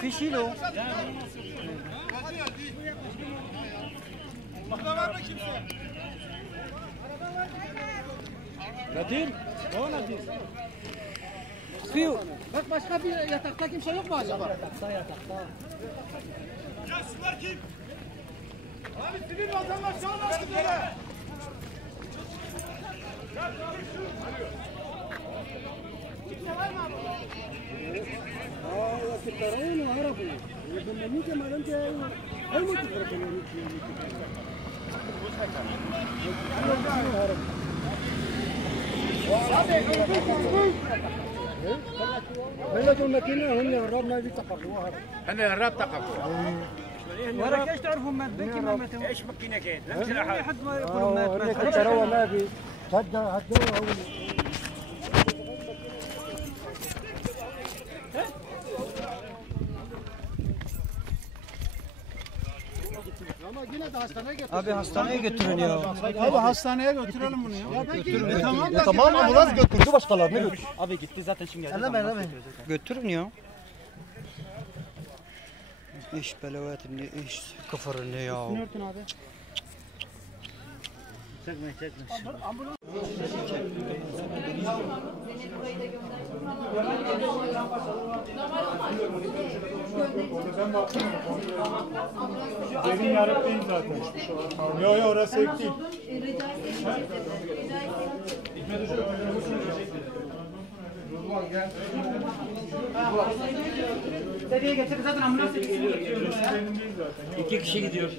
في شيله. Nadir, o Nadir. في bak başka bir yatakta kimse yok mu acaba? Yatakta. Ya şunlar kim? Abi sivil vatandaş çalmasın böyle. يتكررون وهربوا لما نيجي ما انت هاي ما تفرقوا هلا الماكينه هم هربنا دي تقفوا انا هربت تقفوا وراك ايش تعرفوا مات بكي ما مات ايش ماكينه كده لا حد ما يقولوا مات ترى ما في هدوها Abi hastaneye götürün ya. Abi hastaneye götürelim bunu ya. Götürün. Tamam da tamam ambulans götürdü başkalarını götürdü. Abi gitti zaten şimdi geldi. Elleme. Götürün ya. İş belavetini, iş kıfırını ya. Örtün abi. Çekme. Ben baktım. Derin yarık değil zaten. Yok orası ek değil. Seriye getir zaten ambulans getiriyor. Benim değil zaten. 2 kişi gidiyor.